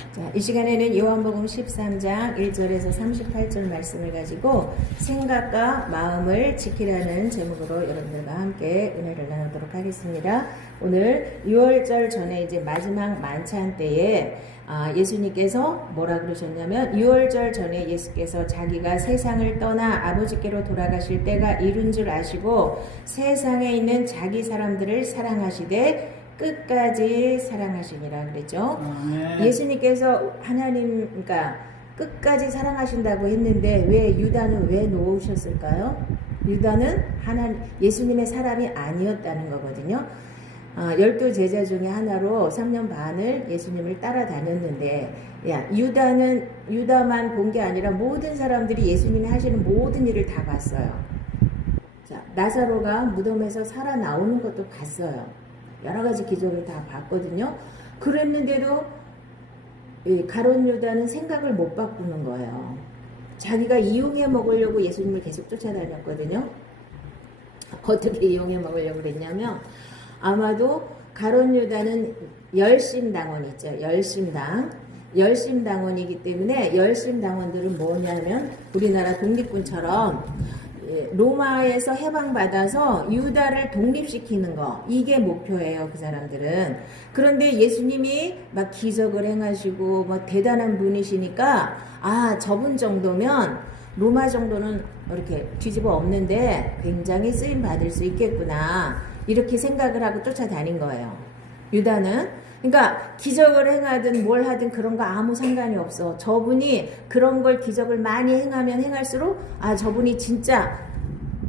자, 이 시간에는 요한복음 13장 1절에서 38절 말씀을 가지고 생각과 마음을 지키라는 제목으로 여러분들과 함께 은혜를 나누도록 하겠습니다. 오늘 6월절 전에 이제 마지막 만찬 때에 예수님께서 뭐라 그러셨냐면 6월절 전에 예수께서 자기가 세상을 떠나 아버지께로 돌아가실 때가 이른 줄 아시고 세상에 있는 자기 사람들을 사랑하시되 끝까지 사랑하시니라 그랬죠. 예수님께서 하나님, 그러니까 끝까지 사랑하신다고 했는데 왜 유다는 왜 놓으셨을까요? 유다는 예수님의 사람이 아니었다는 거거든요. 12 제자 중에 하나로 3년 반을 예수님을 따라다녔는데, 유다만 본 게 아니라 모든 사람들이 예수님이 하시는 모든 일을 다 봤어요. 자, 나사로가 무덤에서 살아나오는 것도 봤어요. 여러 가지 기적을 다 봤거든요. 그랬는데도 가룟 유다는 생각을 못 바꾸는 거예요. 자기가 이용해 먹으려고 예수님을 계속 쫓아다녔거든요. 어떻게 이용해 먹으려고 그랬냐면 아마도 가룟 유다는 열심당원 있죠. 열심당원이기 때문에 열심당원들은 뭐냐면 우리나라 독립군처럼 로마에서 해방받아서 유다를 독립시키는 거, 이게 목표예요, 그 사람들은. 그런데 예수님이 막 기적을 행하시고 뭐 대단한 분이시니까 저분 정도면 로마 정도는 이렇게 뒤집어 엎는데 굉장히 쓰임 받을 수 있겠구나, 이렇게 생각을 하고 쫓아다닌 거예요, 유다는. 그러니까 기적을 행하든 뭘 하든 그런 거 아무 상관이 없어. 저분이 그런 걸 기적을 많이 행하면 행할수록 저분이 진짜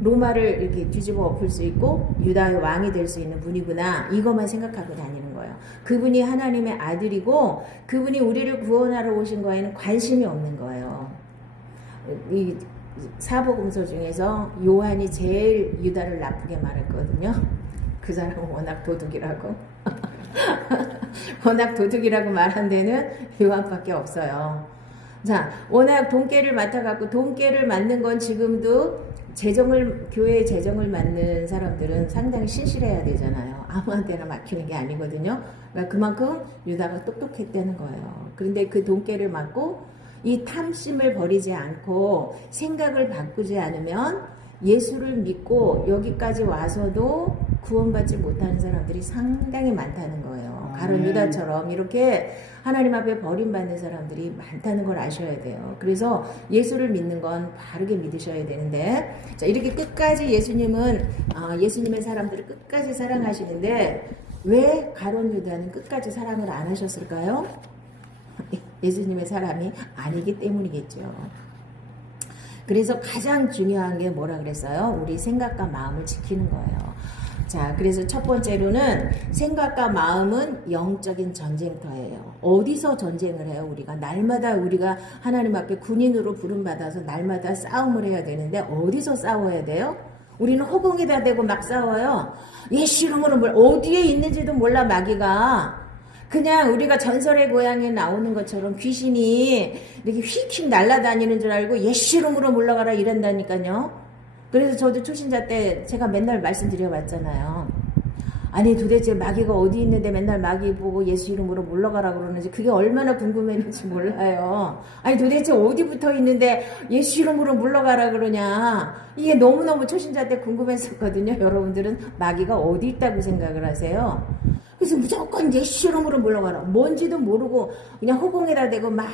로마를 이렇게 뒤집어 엎을 수 있고 유다의 왕이 될 수 있는 분이구나, 이것만 생각하고 다니는 거예요. 그분이 하나님의 아들이고 그분이 우리를 구원하러 오신 거에는 관심이 없는 거예요. 이 사복음서 중에서 요한이 제일 유다를 나쁘게 말했거든요. 그 사람은 워낙 도둑이라고. 워낙 도둑이라고 말한 데는 요한밖에 없어요. 자, 워낙 돈깨를 맡아갖고 돈깨를 맡는 건 지금도 교회의 재정을 맡는 사람들은 상당히 신실해야 되잖아요. 아무한테나 맡기는 게 아니거든요. 그러니까 그만큼 유다가 똑똑했다는 거예요. 그런데 그 돈깨를 맡고 이 탐심을 버리지 않고 생각을 바꾸지 않으면 예수를 믿고 여기까지 와서도 구원받지 못하는 사람들이 상당히 많다는 거예요. 가룟 유다처럼 이렇게 하나님 앞에 버림받는 사람들이 많다는 걸 아셔야 돼요. 그래서 예수를 믿는 건 바르게 믿으셔야 되는데, 자, 이렇게 끝까지 예수님의 사람들을 끝까지 사랑하시는데 왜 가룟 유다는 끝까지 사랑을 안 하셨을까요? 예수님의 사람이 아니기 때문이겠죠. 그래서 가장 중요한 게 뭐라 그랬어요? 우리 생각과 마음을 지키는 거예요. 자, 그래서 첫 번째로는 생각과 마음은 영적인 전쟁터예요. 어디서 전쟁을 해요? 날마다 우리가 하나님 앞에 군인으로 부름받아서 날마다 싸움을 해야 되는데 어디서 싸워야 돼요? 우리는 허공에다 대고 막 싸워요. 예수 이름으로 어디에 있는지도 몰라, 마귀가. 그냥 우리가 전설의 고향에 나오는 것처럼 귀신이 이렇게 휙휙 날아다니는 줄 알고 예수 이름으로 물러가라 이런다니까요. 그래서 저도 초신자 때 제가 맨날 말씀드려봤잖아요. 아니 도대체 마귀가 어디 있는데 맨날 마귀 보고 예수 이름으로 물러가라 그러는지 그게 얼마나 궁금했는지 몰라요. 아니 도대체 어디 붙어 있는데 예수 이름으로 물러가라 그러냐. 이게 너무너무 초신자 때 궁금했었거든요. 여러분들은 마귀가 어디 있다고 생각을 하세요? 그래서 무조건 예수 이름으로 물러가라. 뭔지도 모르고 그냥 허공에다 대고 막.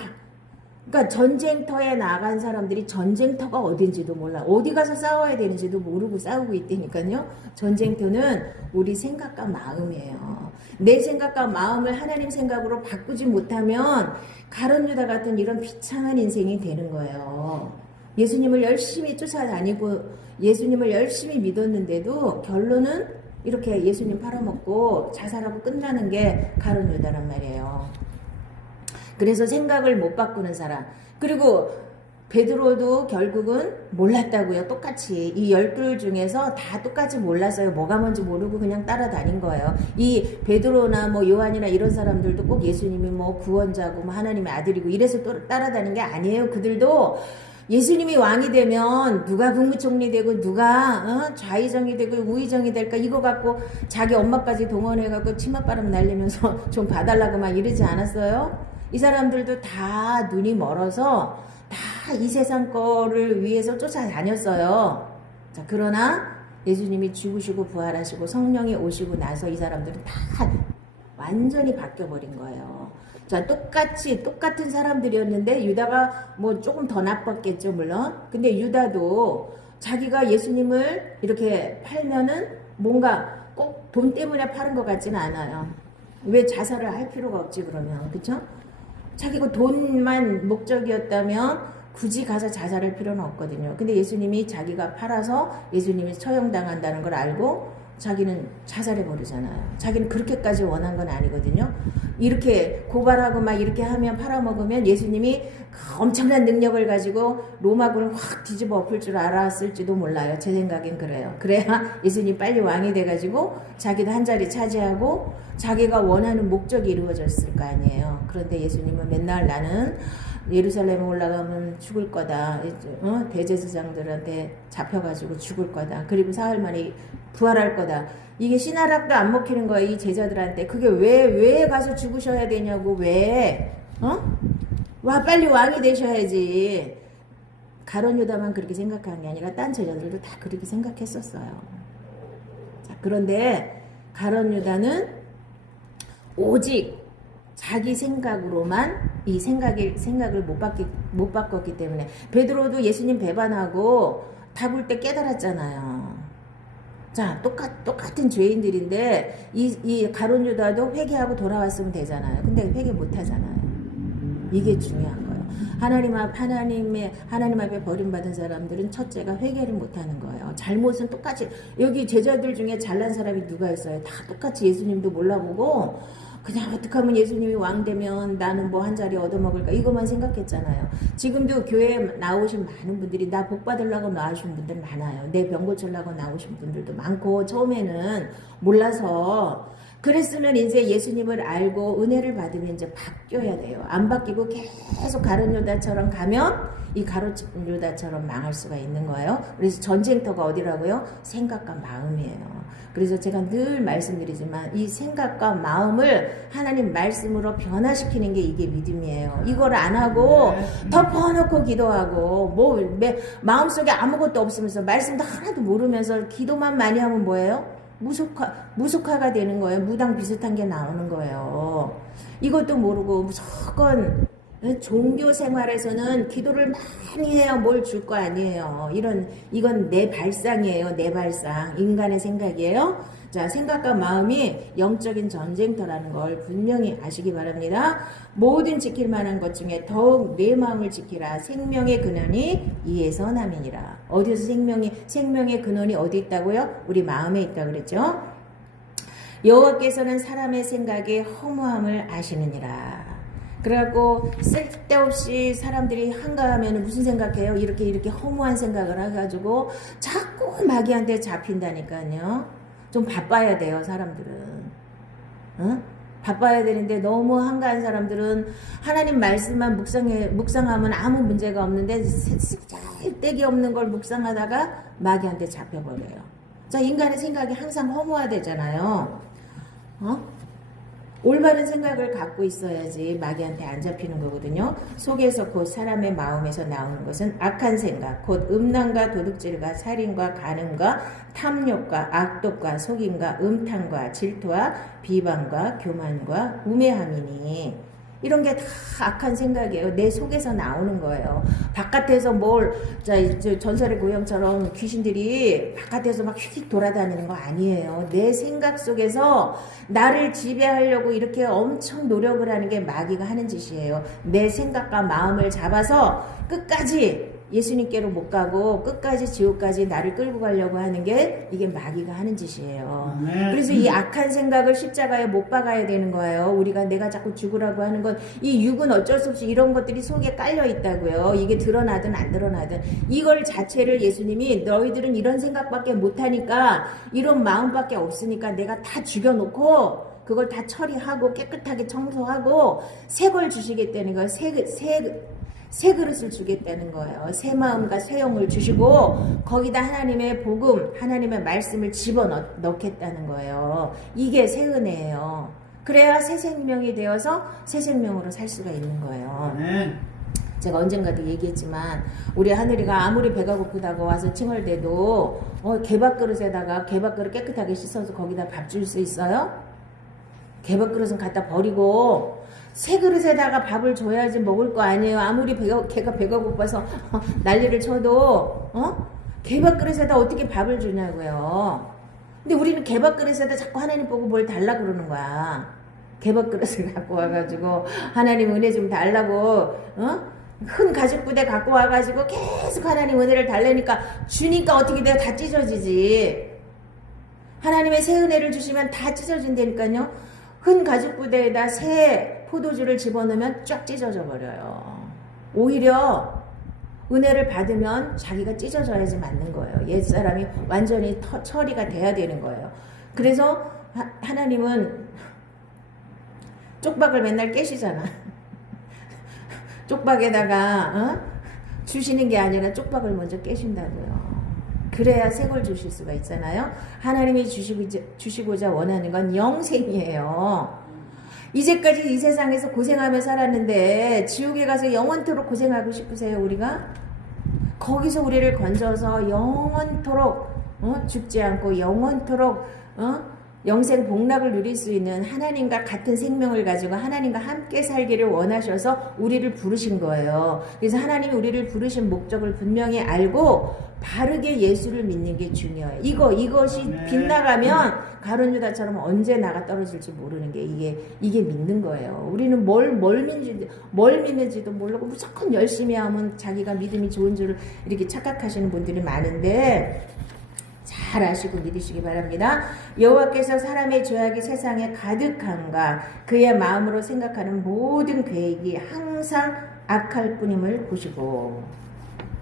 그러니까 전쟁터에 나간 사람들이 전쟁터가 어딘지도 몰라. 어디 가서 싸워야 되는지도 모르고 싸우고 있다니까요. 전쟁터는 우리 생각과 마음이에요. 내 생각과 마음을 하나님 생각으로 바꾸지 못하면 가룟 유다 같은 이런 비참한 인생이 되는 거예요. 예수님을 열심히 쫓아다니고 예수님을 열심히 믿었는데도 결론은 이렇게 예수님 팔아먹고 자살하고 끝나는 게 가룟 유다란 말이에요. 그래서 생각을 못 바꾸는 사람. 그리고 베드로도 결국은 몰랐다고요. 똑같이. 이 12 중에서 다 똑같이 몰랐어요. 뭐가 뭔지 모르고 그냥 따라다닌 거예요. 이 베드로나 요한이나 이런 사람들도 꼭 예수님이 구원자고 하나님의 아들이고 이래서 또 따라다닌 게 아니에요. 그들도 예수님이 왕이 되면 누가 국무총리 되고 누가 좌의정이 되고 우의정이 될까 이거 갖고 자기 엄마까지 동원해갖고 치맛바람 날리면서 좀 봐달라고 막 이러지 않았어요? 이 사람들도 다 눈이 멀어서 다 이 세상 거를 위해서 쫓아다녔어요. 자, 그러나 예수님이 죽으시고 부활하시고 성령이 오시고 나서 이 사람들은 다 완전히 바뀌어버린 거예요. 자, 똑같은 사람들이었는데 유다가 뭐 조금 더 나빴겠죠, 물론. 근데 유다도 자기가 예수님을 이렇게 팔면은 뭔가 꼭 돈 때문에 파는 것 같지는 않아요. 왜 자살을 할 필요가 없지, 그러면. 그쵸? 자기가 돈만 목적이었다면 굳이 가서 자살할 필요는 없거든요. 근데 예수님이 자기가 팔아서 예수님이 처형당한다는 걸 알고 자기는 자살해버리잖아요. 자기는 그렇게까지 원한 건 아니거든요. 이렇게 고발하고 막 이렇게 하면 팔아먹으면 예수님이 엄청난 능력을 가지고 로마군을 확 뒤집어 엎을 줄 알았을지도 몰라요. 제 생각엔 그래요. 그래야 예수님 빨리 왕이 돼가지고 자기도 한 자리 차지하고 자기가 원하는 목적이 이루어졌을 거 아니에요. 그런데 예수님은 맨날 나는 예루살렘에 올라가면 죽을 거다. 대제사장들한테 잡혀가지고 죽을 거다. 그리고 사흘 만에 부활할 거다. 이게 신하락도 안 먹히는 거예요. 이 제자들한테. 그게 왜 가서 죽으셔야 되냐고. 왜? 와, 빨리 왕이 되셔야지. 가룟 유다만 그렇게 생각한 게 아니라 딴 제자들도 다 그렇게 생각했었어요. 자, 그런데 가룟 유다는 오직 자기 생각으로만 이 생각을 못 바꿨기 때문에 베드로도 예수님 배반하고 다굴 때 깨달았잖아요. 자, 똑같은 죄인들인데 이 가룟 유다도 회개하고 돌아왔으면 되잖아요. 근데 회개 못 하잖아요. 이게 중요한 거예요. 하나님 앞에 버림받은 사람들은 첫째가 회개를 못 하는 거예요. 잘못은 똑같이, 여기 제자들 중에 잘난 사람이 누가 있어요? 다 똑같이 예수님도 몰라보고 그냥 어떻게 하면 예수님이 왕 되면 나는 뭐 한 자리 얻어먹을까 이것만 생각했잖아요. 지금도 교회에 나오신 많은 분들이 나 복 받으려고 나오신 분들 많아요. 내 병 고치려고 나오신 분들도 많고 처음에는 몰라서 그랬으면 이제 예수님을 알고 은혜를 받으면 이제 바뀌어야 돼요. 안 바뀌고 계속 가룟 유다처럼 가면 이 가룟 유다처럼 망할 수가 있는 거예요. 그래서 전쟁터가 어디라고요? 생각과 마음이에요. 그래서 제가 늘 말씀드리지만 이 생각과 마음을 하나님 말씀으로 변화시키는 게 이게 믿음이에요. 이걸 안 하고 덮어놓고 기도하고 마음속에 아무것도 없으면서 말씀도 하나도 모르면서 기도만 많이 하면 뭐예요? 무속화가 되는 거예요. 무당 비슷한 게 나오는 거예요. 이것도 모르고 무조건 종교 생활에서는 기도를 많이 해야 뭘 줄 거 아니에요. 이건 내 발상이에요. 내 발상. 인간의 생각이에요. 자, 생각과 마음이 영적인 전쟁터라는 걸 분명히 아시기 바랍니다. 모든 지킬 만한 것 중에 더욱 내 마음을 지키라. 생명의 근원이 이에서 남이니라. 어디서 생명의 근원이 어디 있다고요? 우리 마음에 있다 그랬죠? 여호와께서는 사람의 생각의 허무함을 아시느니라. 그래갖고 쓸데없이 사람들이 한가하면 무슨 생각해요? 이렇게 허무한 생각을 해가지고 자꾸 마귀한테 잡힌다니까요. 좀 바빠야 돼요, 사람들은. 바빠야 되는데 너무 한가한 사람들은 하나님 말씀만 묵상하면 아무 문제가 없는데 쓸데기 없는 걸 묵상하다가 마귀한테 잡혀버려요. 자, 인간의 생각이 항상 허무하대잖아요. 올바른 생각을 갖고 있어야지 마귀한테 안 잡히는 거거든요. 속에서 곧 사람의 마음에서 나오는 것은 악한 생각, 곧 음란과 도둑질과 살인과 간음과 탐욕과 악독과 속임과 음탕과 질투와 비방과 교만과 우매함이니 이런 게 다 악한 생각이에요. 내 속에서 나오는 거예요. 바깥에서 전설의 고향처럼 귀신들이 바깥에서 막 휙 돌아다니는 거 아니에요. 내 생각 속에서 나를 지배하려고 이렇게 엄청 노력을 하는 게 마귀가 하는 짓이에요. 내 생각과 마음을 잡아서 끝까지 예수님께로 못 가고 끝까지 지옥까지 나를 끌고 가려고 하는 게 이게 마귀가 하는 짓이에요. 그래서 이 악한 생각을 십자가에 못 박아야 되는 거예요. 내가 자꾸 죽으라고 하는 건 이 육은 어쩔 수 없이 이런 것들이 속에 깔려 있다고요. 이게 드러나든 안 드러나든 이걸 자체를 예수님이 너희들은 이런 생각밖에 못하니까 이런 마음밖에 없으니까 내가 다 죽여놓고 그걸 다 처리하고 깨끗하게 청소하고 새 걸 주시겠다는 거예요. 새 그릇을 주겠다는 거예요. 새 마음과 새 영을 주시고 거기다 하나님의 복음, 하나님의 말씀을 집어넣겠다는 거예요. 이게 새 은혜예요. 그래야 새 생명이 되어서 새 생명으로 살 수가 있는 거예요. 제가 언젠가도 얘기했지만 우리 하늘이가 아무리 배가 고프다고 와서 칭얼대도 개밥그릇에다가 개밥그릇 깨끗하게 씻어서 거기다 밥 줄 수 있어요? 개밥그릇은 갖다 버리고 새 그릇에다가 밥을 줘야지 먹을 거 아니에요. 아무리 걔가 배가 고파서 난리를 쳐도 개밥그릇에다 어떻게 밥을 주냐고요. 근데 우리는 개밥그릇에다 자꾸 하나님 보고 뭘 달라 그러는 거야. 개밥그릇을 갖고 와가지고 하나님 은혜 좀 달라고 큰 가죽부대 갖고 와가지고 계속 하나님 은혜를 달래니까 주니까 어떻게 돼요? 다 찢어지지. 하나님의 새 은혜를 주시면 다 찢어진다니까요. 큰 가죽부대에다 새 포도주를 집어넣으면 쫙 찢어져 버려요. 오히려 은혜를 받으면 자기가 찢어져야지 맞는 거예요. 옛사람이 완전히 처리가 돼야 되는 거예요. 그래서 하나님은 쪽박을 맨날 깨시잖아. 쪽박에다가 주시는 게 아니라 쪽박을 먼저 깨신다고요. 그래야 새 걸 주실 수가 있잖아요. 하나님이 주시고자 원하는 건 영생이에요. 이제까지 이 세상에서 고생하며 살았는데 지옥에 가서 영원토록 고생하고 싶으세요? 우리가? 거기서 우리를 건져서 영원토록 죽지 않고 영원토록 영생 복락을 누릴 수 있는 하나님과 같은 생명을 가지고 하나님과 함께 살기를 원하셔서 우리를 부르신 거예요. 그래서 하나님이 우리를 부르신 목적을 분명히 알고 바르게 예수를 믿는 게 중요해요. 이것이 빗나가면 가룟 유다처럼 언제 나가 떨어질지 모르는 게 이게 믿는 거예요. 우리는 뭘 믿는지도 모르고 무조건 열심히 하면 자기가 믿음이 좋은 줄 이렇게 착각하시는 분들이 많은데 잘 아시고 믿으시기 바랍니다. 여호와께서 사람의 죄악이 세상에 가득한가 그의 마음으로 생각하는 모든 계획이 항상 악할 뿐임을 보시고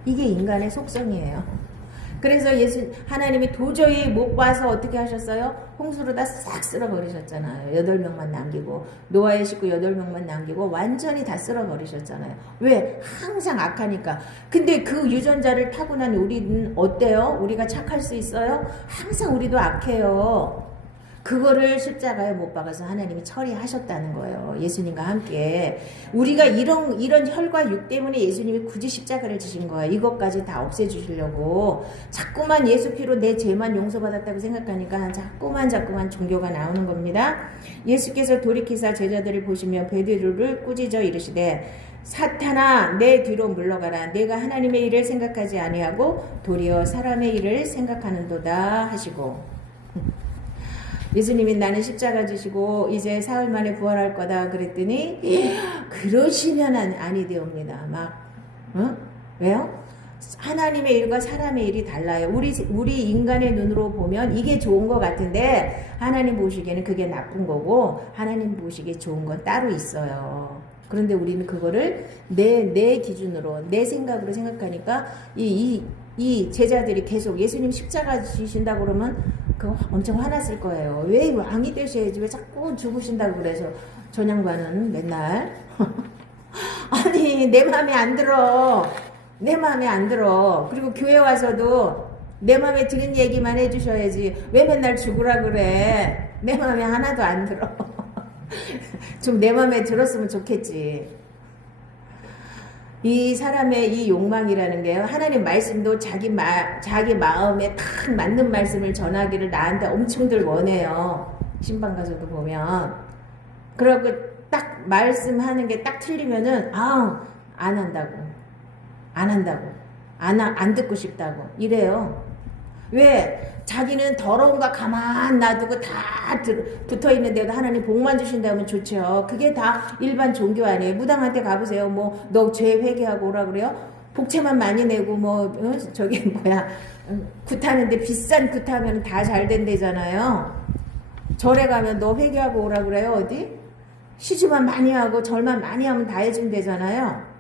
이게 인간의 속성이에요. 그래서 하나님이 도저히 못 봐서 어떻게 하셨어요? 홍수로 다 싹 쓸어버리셨잖아요. 8명만 남기고 노아의 식구 8명만 남기고 완전히 다 쓸어버리셨잖아요. 왜? 항상 악하니까. 근데 그 유전자를 타고난 우리는 어때요? 우리가 착할 수 있어요? 항상 우리도 악해요. 그거를 십자가에 못 박아서 하나님이 처리하셨다는 거예요. 예수님과 함께. 우리가 이런 혈과 육 때문에 예수님이 굳이 십자가를 지신 거예요. 이것까지 다 없애주시려고. 자꾸만 예수 피로 내 죄만 용서받았다고 생각하니까 자꾸만 종교가 나오는 겁니다. 예수께서 돌이키사 제자들을 보시며 베드로를 꾸짖어 이르시되 사탄아 내 뒤로 물러가라. 내가 하나님의 일을 생각하지 아니하고 도리어 사람의 일을 생각하는도다 하시고 예수님이 나는 십자가 지시고 이제 사흘 만에 부활할 거다 그랬더니 그러시면 아니되옵니다. 왜요? 하나님의 일과 사람의 일이 달라요. 우리 인간의 눈으로 보면 이게 좋은 것 같은데 하나님 보시기에는 그게 나쁜 거고 하나님 보시기에 좋은 건 따로 있어요. 그런데 우리는 그거를 내 기준으로 내 생각으로 생각하니까 이 제자들이 계속 예수님 십자가 지신다고 그러면 그거 엄청 화났을 거예요. 왜 왕이 되셔야지 왜 자꾸 죽으신다고 그래서 전양반은 맨날 아니 내 마음에 안 들어. 내 마음에 안 들어. 그리고 교회 와서도 내 마음에 드는 얘기만 해주셔야지 왜 맨날 죽으라 그래. 내 마음에 하나도 안 들어. 좀 내 마음에 들었으면 좋겠지. 이 사람의 이 욕망이라는 게요. 하나님 말씀도 자기 마음에 딱 맞는 말씀을 전하기를 나한테 엄청들 원해요. 신방 가서도 보면. 그러고 딱 말씀하는 게 딱 틀리면은 안 한다고. 안 듣고 싶다고. 이래요. 왜? 자기는 더러운 거 가만 놔두고 다 붙어있는데도 하나님 복만 주신다면 좋죠. 그게 다 일반 종교 아니에요. 무당한테 가보세요. 너 죄 회개하고 오라 그래요? 복채만 많이 내고 굿하는데 비싼 굿하면 다 잘 된대잖아요. 절에 가면 너 회개하고 오라 그래요? 어디? 시주만 많이 하고 절만 많이 하면 다 해준대잖아요.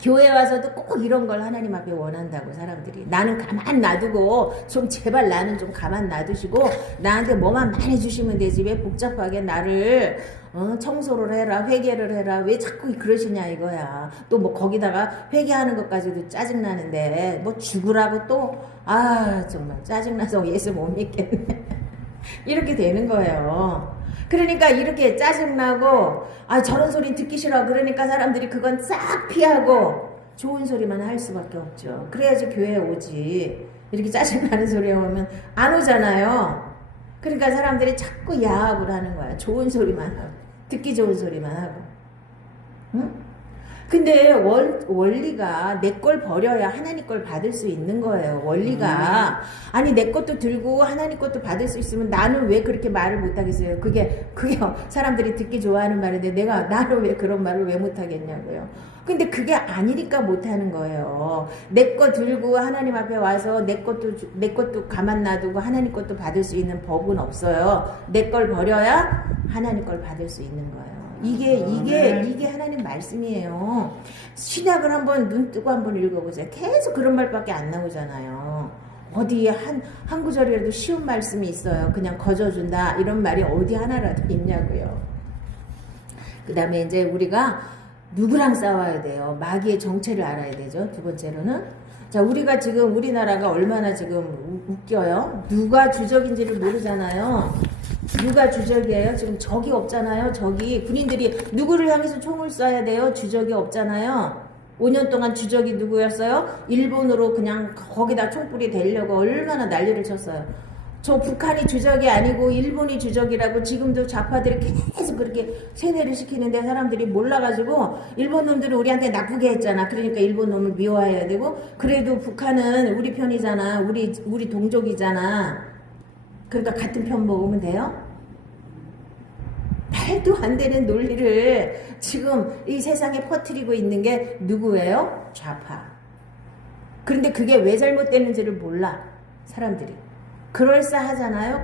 교회 와서도 꼭 이런 걸 하나님 앞에 원한다고 사람들이. 나는 가만 놔두고 좀 제발 나는 좀 가만 놔두시고 나한테 뭐만 많이 주시면 되지 왜 복잡하게 나를 청소를 해라 회개를 해라 왜 자꾸 그러시냐 이거야. 또 거기다가 회개하는 것까지도 짜증나는데 죽으라고 또 정말 짜증나서 예수 못 믿겠네. 이렇게 되는 거예요. 그러니까 이렇게 짜증나고 저런 소리 듣기 싫어. 그러니까 사람들이 그건 싹 피하고 좋은 소리만 할 수밖에 없죠. 그래야지 교회에 오지. 이렇게 짜증나는 소리 오면 안 오잖아요. 그러니까 사람들이 자꾸 야합을 하는 거야. 좋은 소리만 하고 듣기 좋은 소리만 하고. 응? 근데 원리가 내 걸 버려야 하나님 걸 받을 수 있는 거예요. 원리가. 아니 내 것도 들고 하나님 것도 받을 수 있으면 나는 왜 그렇게 말을 못하겠어요. 그게 사람들이 듣기 좋아하는 말인데 나는 왜 그런 말을 왜 못하겠냐고요. 근데 그게 아니니까 못하는 거예요. 내 거 들고 하나님 앞에 와서 내 것도 가만 놔두고 하나님 것도 받을 수 있는 법은 없어요. 내 걸 버려야 하나님 걸 받을 수 있는 거예요. 이게 하나님 말씀이에요. 신약을 한번 눈 뜨고 한번 읽어보세요. 계속 그런 말밖에 안 나오잖아요. 어디 한 구절이라도 쉬운 말씀이 있어요. 그냥 거저준다 이런 말이 어디 하나라도 있냐고요. 그 다음에 이제 우리가 누구랑 싸워야 돼요? 마귀의 정체를 알아야 되죠. 두 번째로는 자, 우리가 지금 우리나라가 얼마나 지금 웃겨요? 누가 주적인지를 모르잖아요. 누가 주적이에요? 지금 적이 없잖아요. 적이 군인들이 누구를 향해서 총을 쏴야 돼요? 주적이 없잖아요. 5년 동안 주적이 누구였어요? 일본으로 그냥 거기다 총불이 대려고 얼마나 난리를 쳤어요. 저 북한이 주적이 아니고 일본이 주적이라고 지금도 좌파들이 계속 그렇게 세뇌를 시키는데 사람들이 몰라가지고 일본 놈들은 우리한테 나쁘게 했잖아. 그러니까 일본 놈을 미워해야 되고 그래도 북한은 우리 편이잖아. 우리 동족이잖아. 그러니까 같은 편 먹으면 돼요? 말도 안 되는 논리를 지금 이 세상에 퍼뜨리고 있는 게 누구예요? 좌파. 그런데 그게 왜 잘못되는지를 몰라. 사람들이. 그럴싸하잖아요.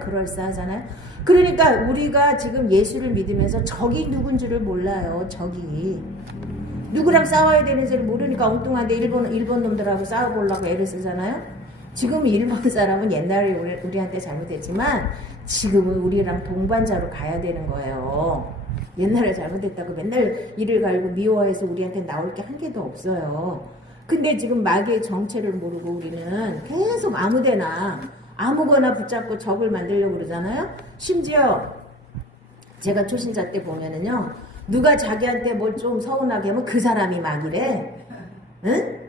그러니까 우리가 지금 예수를 믿으면서 적이 누군지를 몰라요. 적이. 누구랑 싸워야 되는지를 모르니까 엉뚱한데 일본 놈들하고 싸워보려고 애를 쓰잖아요. 지금 일본 사람은 옛날에 우리한테 잘못했지만 지금은 우리랑 동반자로 가야 되는 거예요. 옛날에 잘못했다고 맨날 이를 갈고 미워해서 우리한테 나올 게 한 개도 없어요. 근데 지금 마귀의 정체를 모르고 우리는 계속 아무거나 붙잡고 적을 만들려고 그러잖아요. 심지어 제가 초신자 때 보면은요. 누가 자기한테 뭘 좀 서운하게 하면 그 사람이 마귀래. 응?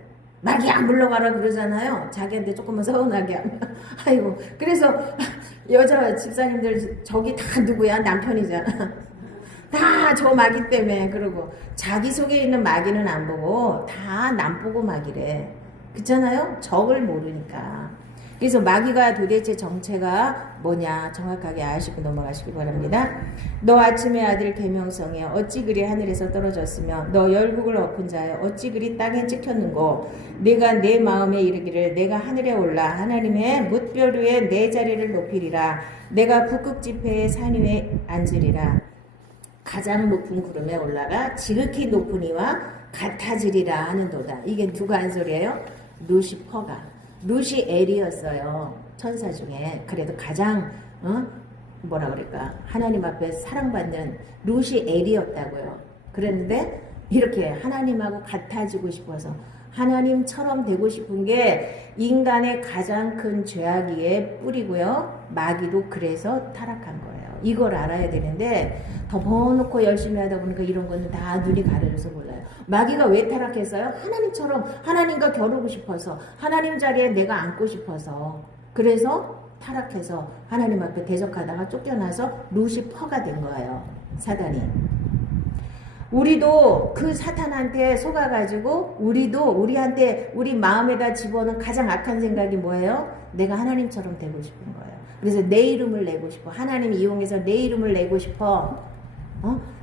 마귀 안 불러가라 그러잖아요. 자기한테 조금만 서운하게 하면. 아이고. 그래서 여자 집사님들 저기 다 누구야? 남편이잖아. 다 저 마귀 때문에. 그러고 자기 속에 있는 마귀는 안 보고 다 남 보고 마귀래. 그렇잖아요? 적을 모르니까. 그래서 마귀가 도대체 정체가 뭐냐 정확하게 아시고 넘어가시기 바랍니다. 너 아침의 아들 계명성에 어찌 그리 하늘에서 떨어졌으며 너 열국을 엎은 자여 어찌 그리 땅에 찍혔는고 내가 내 마음에 이르기를 내가 하늘에 올라 하나님의 뭇별 위에 내 자리를 높이리라 내가 북극 지폐의 산 위에 앉으리라 가장 높은 구름에 올라가 지극히 높은 이와 같아지리라 하는도다. 이게 누가 한 소리예요? 루시퍼가. 루시엘이었어요. 천사 중에. 그래도 가장 뭐라 그럴까 하나님 앞에 사랑받는 루시엘이었다고요. 그랬는데 이렇게 하나님하고 같아지고 싶어서 하나님처럼 되고 싶은 게 인간의 가장 큰 죄악의 뿌리고요. 마귀도 그래서 타락한 거예요. 이걸 알아야 되는데 덮어놓고 열심히 하다 보니까 이런 거는 다 눈이 가려져서 몰라요. 마귀가 왜 타락했어요? 하나님처럼 하나님과 겨루고 싶어서 하나님 자리에 내가 앉고 싶어서 그래서 타락해서 하나님 앞에 대적하다가 쫓겨나서 루시퍼가 된 거예요. 사단이. 우리도 그 사탄한테 속아가지고 우리한테 우리 마음에다 집어넣은 가장 악한 생각이 뭐예요? 내가 하나님처럼 되고 싶은 거예요. 그래서 내 이름을 내고 싶어. 하나님 이용해서 내 이름을 내고 싶어.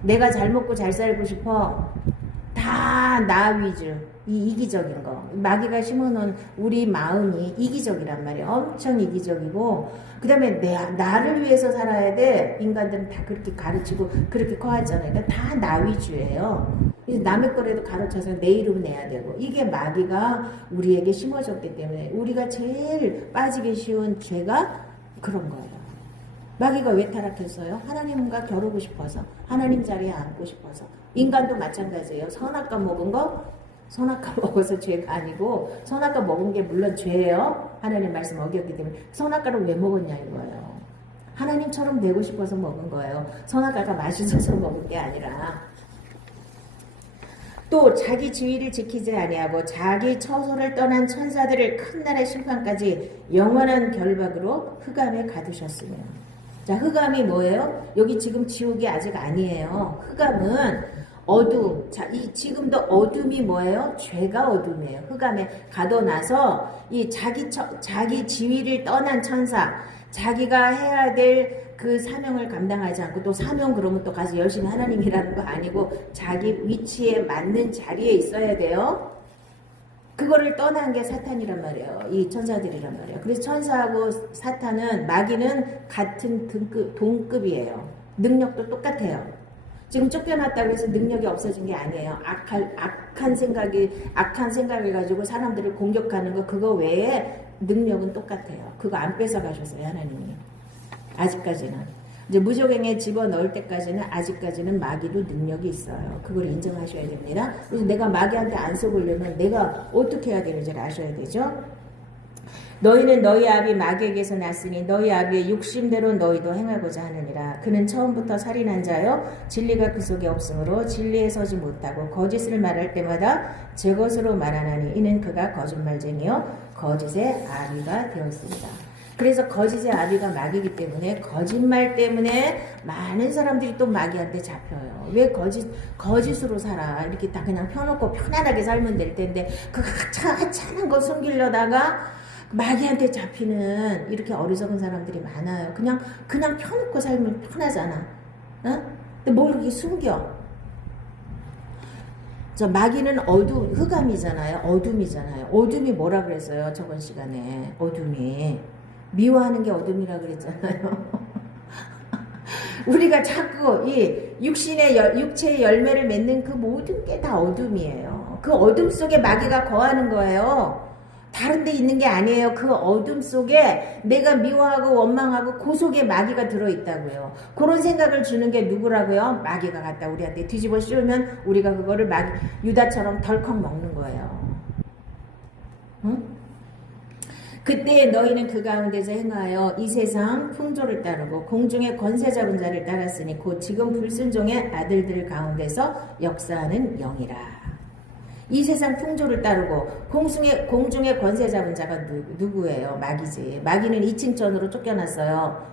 내가 잘 먹고 잘 살고 싶어. 다 나 위주. 이 이기적인 거. 마귀가 심어놓은 우리 마음이 이기적이란 말이에요. 엄청 이기적이고 그 다음에 나를 위해서 살아야 돼. 인간들은 다 그렇게 가르치고 그렇게 커왔잖아요. 그러니까 다 나 위주예요. 남의 거라도 가르쳐서 내 이름 내야 되고 이게 마귀가 우리에게 심어졌기 때문에 우리가 제일 빠지기 쉬운 죄가 그런 거예요. 마귀가 왜 타락했어요? 하나님과 겨루고 싶어서 하나님 자리에 앉고 싶어서 인간도 마찬가지예요. 선악과 먹은 거 선악과 먹어서 죄가 아니고 선악과 먹은 게 물론 죄예요. 하나님 말씀 어겼기 때문에 선악과를 왜 먹었냐 이거예요. 하나님처럼 되고 싶어서 먹은 거예요. 선악과가 맛있어서 먹은 게 아니라. 또 자기 지위를 지키지 아니하고 자기 처소를 떠난 천사들을 큰 날의 심판까지 영원한 결박으로 흑암에 가두셨으며. 자, 흑암이 뭐예요? 여기 지금 지옥이 아직 아니에요. 흑암은 어둠. 자, 이 지금도 어둠이 뭐예요? 죄가 어둠이에요. 흑암에 가둬놔서 이 자기 지위를 떠난 천사, 자기가 해야 될 그 사명을 감당하지 않고, 또 사명 그러면 또 가서 열심히 하나님이라는 거 아니고 자기 위치에 맞는 자리에 있어야 돼요. 그거를 떠난 게 사탄이란 말이에요. 이 천사들이란 말이에요. 그래서 천사하고 사탄은, 마귀는 같은 동급이에요. 능력도 똑같아요. 지금 쫓겨났다고 해서 능력이 없어진 게 아니에요. 악한 생각을 가지고 사람들을 공격하는 거, 그거 외에 능력은 똑같아요. 그거 안 뺏어 가셨어요, 하나님이. 아직까지는. 이제 무적행에 집어넣을 때까지는, 아직까지는 마귀도 능력이 있어요. 그걸 인정하셔야 됩니다. 그래서 내가 마귀한테 안 속으려면 내가 어떻게 해야 되는지를 아셔야 되죠. 너희는 너희 아비 마귀에게서 났으니 너희 아비의 욕심대로 너희도 행하고자 하느니라. 그는 처음부터 살인한 자요 진리가 그 속에 없으므로 진리에 서지 못하고 거짓을 말할 때마다 제 것으로 말하나니 이는 그가 거짓말쟁이요 거짓의 아비가 되었습니다. 그래서 거짓의 아비가 마귀이기 때문에, 거짓말 때문에 많은 사람들이 또 마귀한테 잡혀요. 왜 거짓으로 살아? 이렇게 다 그냥 펴놓고 편안하게 살면 될 텐데, 그 하찮은 거 숨기려다가 마귀한테 잡히는 이렇게 어리석은 사람들이 많아요. 그냥 펴놓고 살면 편하잖아. 어? 근데 뭘 이렇게 숨겨? 저 마귀는 흑암이잖아요. 어둠이잖아요. 어둠이 뭐라 그랬어요? 저번 시간에. 어둠이. 미워하는 게 어둠이라 그랬잖아요. 우리가 자꾸 이 육체의 열매를 맺는 그 모든 게 다 어둠이에요. 그 어둠 속에 마귀가 거하는 거예요. 다른 데 있는 게 아니에요. 그 어둠 속에 내가 미워하고 원망하고 그 속에 마귀가 들어있다고요. 그런 생각을 주는 게 누구라고요? 마귀가 갖다 우리한테 뒤집어 씌우면 우리가 그거를 유다처럼 덜컥 먹는 거예요. 응? 그때 너희는 그 가운데서 행하여 이 세상 풍조를 따르고 공중의 권세 잡은 자를 따랐으니 곧 지금 불순종의 아들들 가운데서 역사하는 영이라. 이 세상 풍조를 따르고 공중의 권세 잡은 자가 누구예요? 마귀지. 마귀는 2층천으로 쫓겨났어요.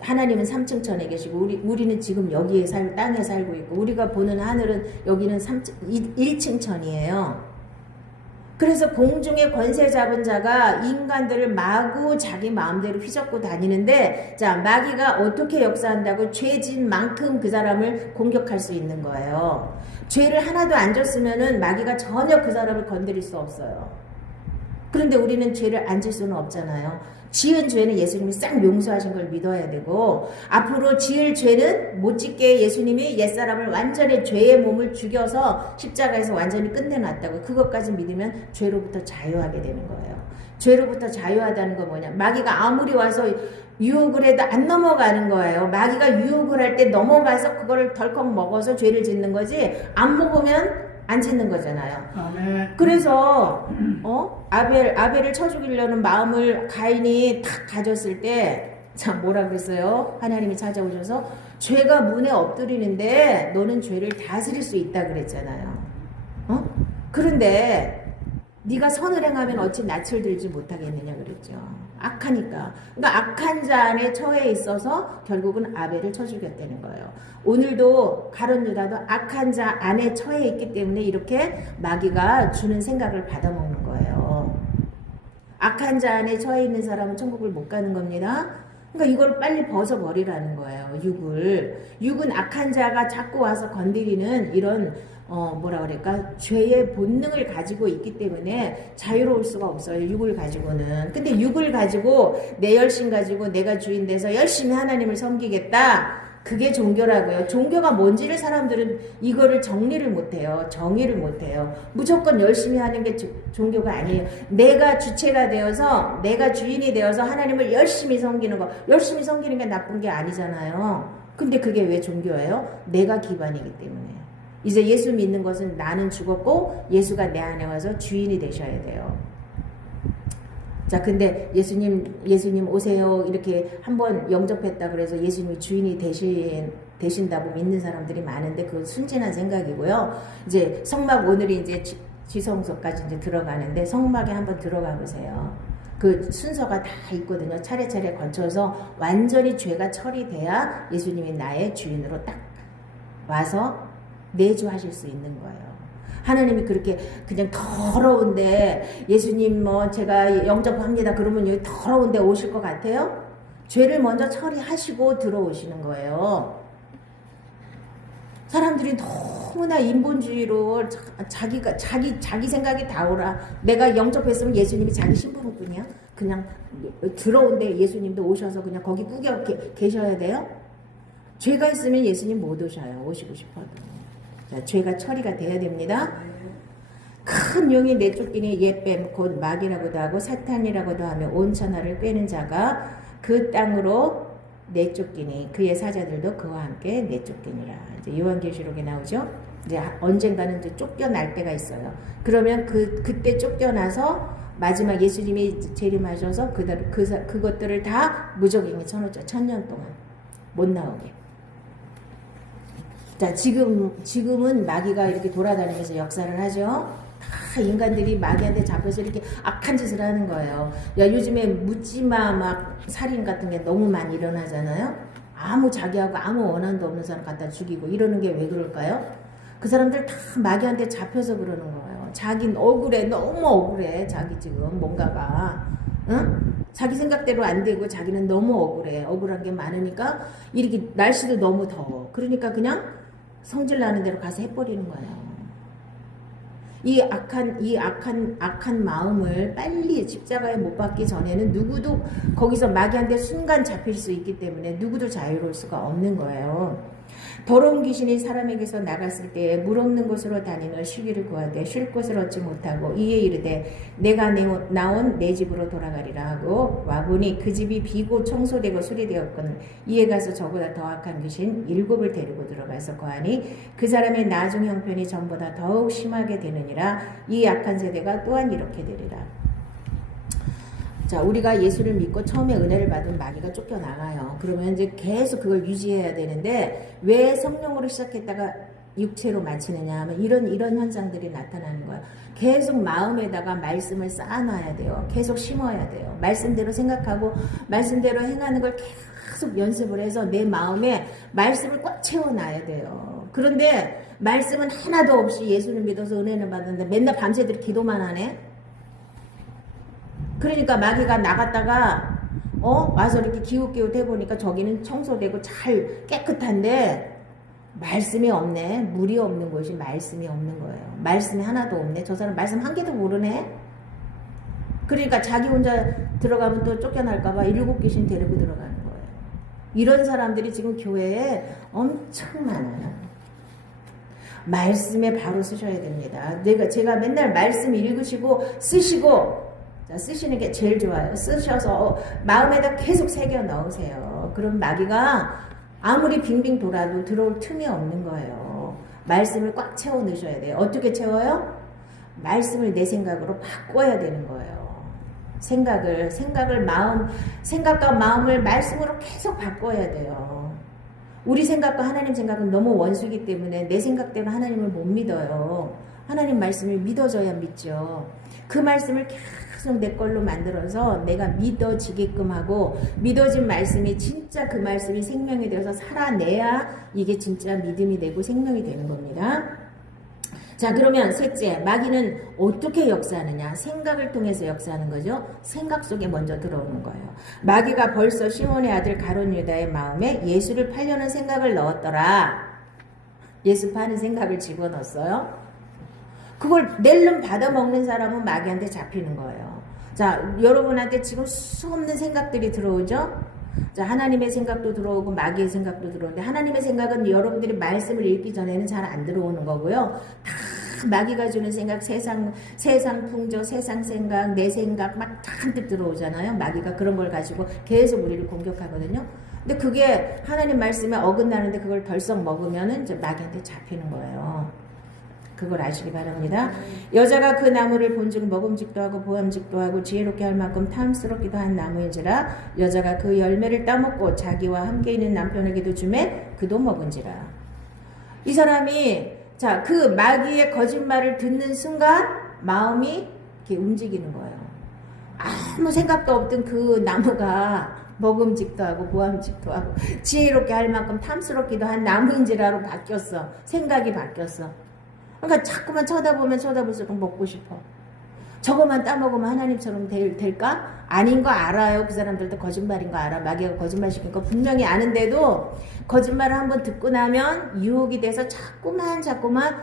하나님은 3층천에 계시고 우리는 지금 여기에 땅에 살고 있고, 우리가 보는 하늘은 여기는 1층천이에요. 그래서 공중의 권세 잡은 자가 인간들을 마구 자기 마음대로 휘젓고 다니는데, 자, 마귀가 어떻게 역사한다고? 죄진 만큼 그 사람을 공격할 수 있는 거예요. 죄를 하나도 안 졌으면은 마귀가 전혀 그 사람을 건드릴 수 없어요. 그런데 우리는 죄를 안 질 수는 없잖아요. 지은 죄는 예수님이 싹 용서하신 걸 믿어야 되고, 앞으로 지을 죄는 못 짓게 예수님이 옛사람을 완전히 죄의 몸을 죽여서 십자가에서 완전히 끝내놨다고. 그것까지 믿으면 죄로부터 자유하게 되는 거예요. 죄로부터 자유하다는 건 뭐냐? 마귀가 아무리 와서 유혹을 해도 안 넘어가는 거예요. 마귀가 유혹을 할 때 넘어가서 그거를 덜컥 먹어서 죄를 짓는 거지, 안 먹으면 안 짓는 거잖아요. 아멘. 그래서 아벨을 쳐 죽이려는 마음을 가인이 탁 가졌을 때, 참 뭐라 그랬어요? 하나님이 찾아오셔서 죄가 문에 엎드리는데 너는 죄를 다스릴 수 있다 그랬잖아요. 그런데 네가 선을 행하면 어찌 낯을 들지 못하겠느냐 그랬죠. 악하니까. 그러니까 악한 자 안에 처해 있어서 결국은 아벨을 쳐 죽였다는 거예요. 오늘도 가룟 유다도 악한 자 안에 처해 있기 때문에 이렇게 마귀가 주는 생각을 받아먹는 거예요. 악한 자 안에 처해 있는 사람은 천국을 못 가는 겁니다. 그러니까 이걸 빨리 벗어버리라는 거예요. 육은 악한 자가 자꾸 와서 건드리는 이런 뭐라 그럴까, 죄의 본능을 가지고 있기 때문에 자유로울 수가 없어요. 육을 가지고는. 근데 육을 가지고 내 열심 가지고 내가 주인 돼서 열심히 하나님을 섬기겠다, 그게 종교라고요. 종교가 뭔지를 사람들은 이거를 정리를 못해요. 정의를 못해요. 무조건 열심히 하는 게 종교가 아니에요. 내가 주체가 되어서, 내가 주인이 되어서 하나님을 열심히 섬기는 거. 열심히 섬기는 게 나쁜 게 아니잖아요. 근데 그게 왜 종교예요? 내가 기반이기 때문에. 이제 예수 믿는 것은 나는 죽었고 예수가 내 안에 와서 주인이 되셔야 돼요. 자, 근데 예수님 오세요. 이렇게 한번 영접했다 그래서 예수님이 주인이 되신다고 믿는 사람들이 많은데 그건 순진한 생각이고요. 이제 성막 오늘이 이제 지성소까지 이제 들어가는데 성막에 한번 들어가 보세요. 그 순서가 다 있거든요. 차례차례 거쳐서 완전히 죄가 처리돼야 예수님이 나의 주인으로 딱 와서 내주하실 수 있는 거예요. 하나님이 그렇게 그냥 더러운데 예수님 뭐 제가 영접합니다 그러면 여기 더러운데 오실 것 같아요? 죄를 먼저 처리하시고 들어오시는 거예요. 사람들이 너무나 인본주의로 자기 생각이 다 오라. 내가 영접했으면 예수님이 자기 심부름꾼이야. 그냥 들어온데 예수님도 오셔서 그냥 거기 구겨 계셔야 돼요? 죄가 있으면 예수님 못 오셔요. 오시고 싶어도. 자, 죄가 처리가 돼야 됩니다. 큰 용이 내쫓기니 옛뱀 곧 마귀라고도 하고 사탄이라고도 하며 온 천하를 꿰는 자가 그 땅으로 내쫓기니 그의 사자들도 그와 함께 내쫓기니라. 이제 요한계시록에 나오죠. 이제 언젠가는 이제 쫓겨날 때가 있어요. 그러면 그때 쫓겨나서 마지막 예수님이 재림하셔서 그것들을 다 무적행에 쳐놓죠. 1000년 동안 못 나오게. 자, 지금은 마귀가 이렇게 돌아다니면서 역사를 하죠. 다 인간들이 마귀한테 잡혀서 이렇게 악한 짓을 하는 거예요. 야, 요즘에 묻지마 막 살인 같은 게 너무 많이 일어나잖아요. 자기하고 아무 원한도 없는 사람 갖다 죽이고 이러는 게 왜 그럴까요? 그 사람들 다 마귀한테 잡혀서 그러는 거예요. 자기는 억울해. 너무 억울해. 자기 지금 뭔가가. 응? 자기 생각대로 안 되고 자기는 너무 억울해. 억울한 게 많으니까 이렇게 날씨도 너무 더워. 그러니까 그냥 성질 나는 대로 가서 해버리는 거예요. 이 악한 마음을 빨리 십자가에 못 박기 전에는 누구도 거기서 마귀한테 순간 잡힐 수 있기 때문에 누구도 자유로울 수가 없는 거예요. 더러운 귀신이 사람에게서 나갔을 때에 물 없는 곳으로 다니며 쉬기를 구하되 쉴 곳을 얻지 못하고 이에 이르되 내가 나온 내 집으로 돌아가리라 하고 와보니 그 집이 비고 청소되고 수리되었거늘 이에 가서 저보다 더 악한 귀신 7을 데리고 들어가서 거하니 그 사람의 나중 형편이 전보다 더욱 심하게 되느니라. 이 악한 세대가 또한 이렇게 되리라. 자, 우리가 예수를 믿고 처음에 은혜를 받은 마귀가 쫓겨나가요. 그러면 이제 계속 그걸 유지해야 되는데 왜 성령으로 시작했다가 육체로 마치느냐 하면 이런 현상들이 나타나는 거예요. 계속 마음에다가 말씀을 쌓아놔야 돼요. 계속 심어야 돼요. 말씀대로 생각하고 말씀대로 행하는 걸 계속 연습을 해서 내 마음에 말씀을 꽉 채워놔야 돼요. 그런데 말씀은 하나도 없이 예수를 믿어서 은혜를 받는데 맨날 밤새도록 기도만 하네. 그러니까 마귀가 나갔다가 와서 이렇게 기웃기웃 해보니까 저기는 청소되고 잘 깨끗한데 말씀이 없네. 물이 없는 곳이 말씀이 없는 거예요. 말씀이 하나도 없네. 저 사람 말씀 한 개도 모르네. 그러니까 자기 혼자 들어가면 또 쫓겨날까봐 7귀신 데리고 들어가는 거예요. 이런 사람들이 지금 교회에 엄청 많아요. 말씀에 바로 쓰셔야 됩니다. 제가 맨날 말씀 읽으시고 쓰시고 쓰시는 게 제일 좋아요. 쓰셔서 마음에다 계속 새겨 넣으세요. 그럼 마귀가 아무리 빙빙 돌아도 들어올 틈이 없는 거예요. 말씀을 꽉 채워 넣으셔야 돼요. 어떻게 채워요? 말씀을 내 생각으로 바꿔야 되는 거예요. 생각과 마음을 말씀으로 계속 바꿔야 돼요. 우리 생각과 하나님 생각은 너무 원수이기 때문에 내 생각대로 하나님을 못 믿어요. 하나님 말씀을 믿어줘야 믿죠. 그 말씀을 계속 내 걸로 만들어서 내가 믿어지게끔 하고 믿어진 말씀이 진짜 그 말씀이 생명이 되어서 살아내야 이게 진짜 믿음이 되고 생명이 되는 겁니다. 자, 그러면 셋째, 마귀는 어떻게 역사하느냐? 생각을 통해서 역사하는 거죠. 생각 속에 먼저 들어오는 거예요. 마귀가 벌써 시몬의 아들 가룟 유다의 마음에 예수를 팔려는 생각을 넣었더라. 예수 파는 생각을 집어넣었어요. 그걸 낼름 받아먹는 사람은 마귀한테 잡히는 거예요. 자, 여러분한테 지금 수없는 생각들이 들어오죠? 자, 하나님의 생각도 들어오고 마귀의 생각도 들어오는데 하나님의 생각은 여러분들이 말씀을 읽기 전에는 잘 안 들어오는 거고요. 다 마귀가 주는 생각, 세상 풍조, 세상 생각, 내 생각 막 잔뜩 들어오잖아요. 마귀가 그런 걸 가지고 계속 우리를 공격하거든요. 근데 그게 하나님 말씀에 어긋나는데 그걸 덜썩 먹으면은 이제 마귀한테 잡히는 거예요. 그걸 아시기 바랍니다. 여자가 그 나무를 본즉 먹음직도 하고 보암직도 하고 지혜롭게 할 만큼 탐스럽기도 한 나무인지라 여자가 그 열매를 따먹고 자기와 함께 있는 남편에게도 주매 그도 먹은지라. 이 사람이 자, 그 마귀의 거짓말을 듣는 순간 마음이 이렇게 움직이는 거예요. 아무 생각도 없던 그 나무가 먹음직도 하고 보암직도 하고 지혜롭게 할 만큼 탐스럽기도 한 나무인지라로 바뀌었어. 생각이 바뀌었어. 그러니까 자꾸만 쳐다보면 쳐다볼수록 먹고 싶어. 저거만 따먹으면 하나님처럼 될까? 아닌 거 알아요. 그 사람들도 거짓말인 거 알아. 마귀가 거짓말 시킨 거 분명히 아는데도 거짓말을 한번 듣고 나면 유혹이 돼서 자꾸만